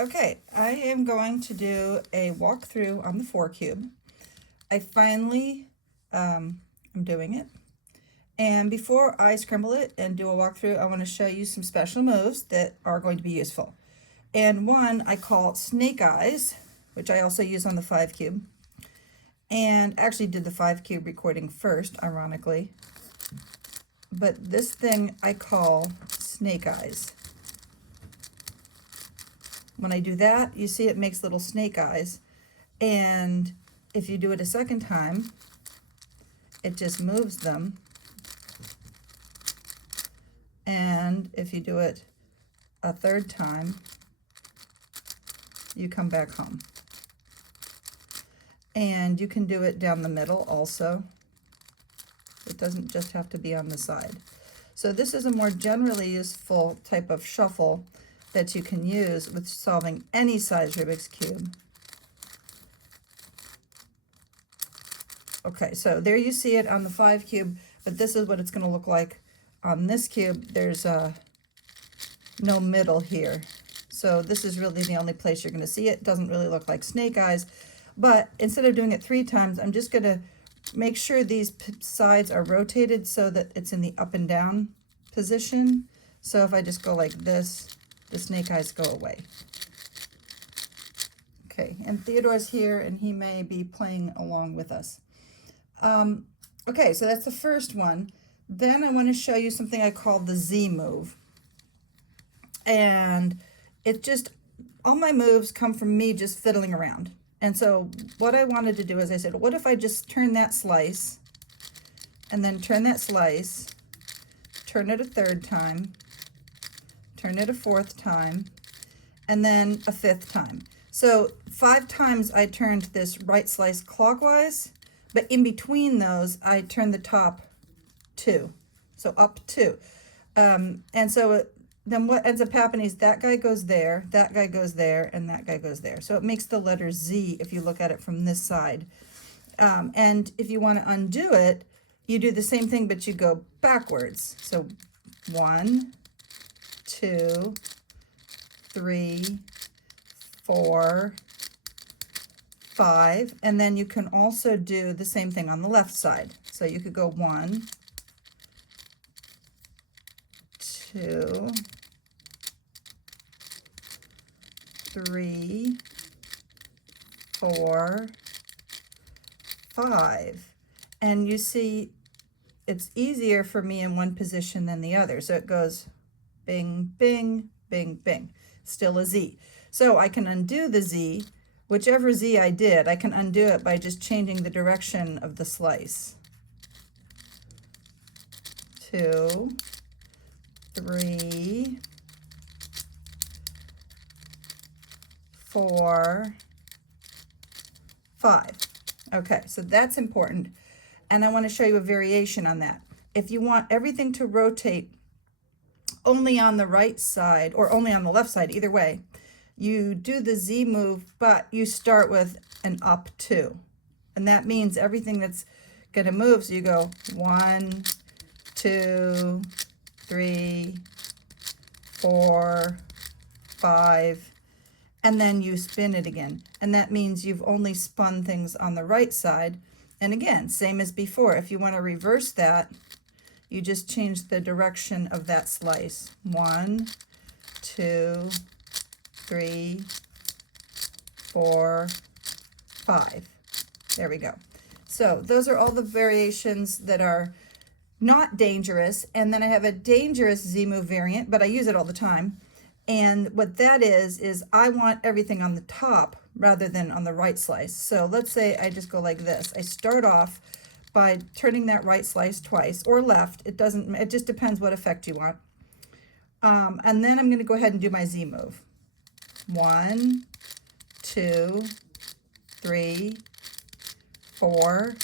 Okay, I am going to do a walkthrough on the 4 cube. I finally am doing it. And before I scramble it and do a walkthrough, I want to show you some special moves that are going to be useful. And one I call Snake Eyes, which I also use on the 5 cube. And actually did the 5 cube recording first, ironically. But this thing I call Snake Eyes. When I do that, you see it makes little snake eyes. And if you do it a second time, it just moves them. And if you do it a third time, you come back home. And you can do it down the middle also. It doesn't just have to be on the side. So this is a more generally useful type of shuffle that you can use with solving any size Rubik's Cube. Okay, so there you see it on the 5 cube, but this is what it's going to look like on this cube. There's no middle here. So this is really the only place you're going to see it. It doesn't really look like snake eyes, but instead of doing it 3 times, I'm just going to make sure these sides are rotated so that it's in the up and down position. So if I just go like this, the snake eyes go away. Okay, and Theodore's here, and he may be playing along with us. Okay, so that's the first one. Then I want to show you something I call the Z move. And it just, all my moves come from me just fiddling around. And so what I wanted to do is I said, what if I just turn that slice, and then turn that slice, turn it a third time, turn it a fourth time, and then a 5th time. So 5 times I turned this right slice clockwise, but in between those, I turned the top 2, so up 2. And so then what ends up happening is that guy goes there, that guy goes there, and that guy goes there. So it makes the letter Z if you look at it from this side. And if you want to undo it, you do the same thing, but you go backwards. So 1, 2, 3, 4, 5, and then you can also do the same thing on the left side. So you could go 1, 2, 3, 4, 5. And you see it's easier for me in one position than the other. So it goes bing, bing, bing, bing. Still a Z. So I can undo the Z. Whichever Z I did, I can undo it by just changing the direction of the slice. 2, 3, 4, 5. Okay, so that's important. And I want to show you a variation on that. If you want everything to rotate only on the right side or only on the left side, either way, you do the Z move, but you start with an up 2. And that means everything that's going to move, so you go 1, 2, 3, 4, 5, and then you spin it again. And that means you've only spun things on the right side. And again, same as before, if you want to reverse that, you just change the direction of that slice. 1, 2, 3, 4, 5. There we go. So those are all the variations that are not dangerous. And then I have a dangerous Z move variant, but I use it all the time. And what that is I want everything on the top rather than on the right slice. So let's say I just go like this. I start off by turning that right slice twice, or left. It just depends what effect you want. And then I'm going to go ahead and do my Z move. 1, 2, 3, 4,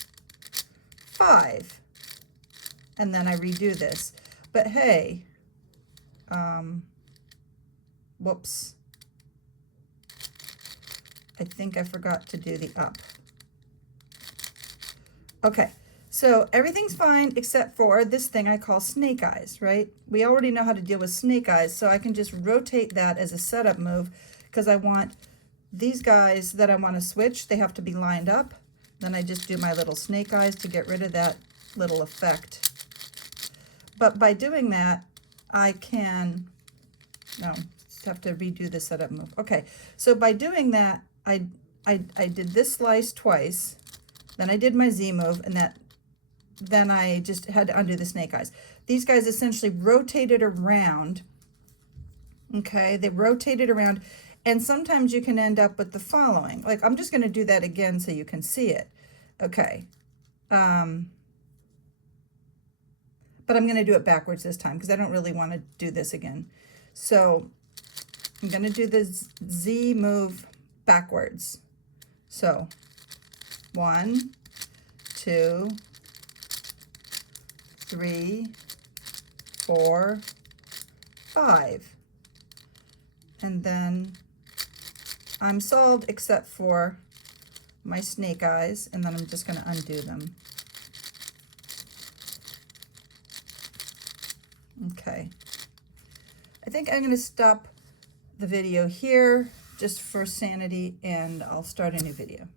5. And then I redo this. But hey, whoops. I think I forgot to do the up. Okay, so everything's fine except for this thing I call snake eyes, right? We already know how to deal with snake eyes, so I can just rotate that as a setup move, because I want these guys that I want to switch, they have to be lined up. Then I just do my little snake eyes to get rid of that little effect. But by doing that, I can, no, just have to redo the setup move. Okay, so by doing that, I did this slice twice, then I did my Z move, and then I just had to undo the snake eyes. These guys essentially rotated around, okay? They rotated around, and sometimes you can end up with the following. Like, I'm just gonna do that again so you can see it. Okay. But I'm gonna do it backwards this time because I don't really wanna do this again. So I'm gonna do the Z move backwards. So 1, 2, 3, 4, 5. And then I'm solved except for my snake eyes, and then I'm just going to undo them. Okay. I think I'm going to stop the video here just for sanity, and I'll start a new video.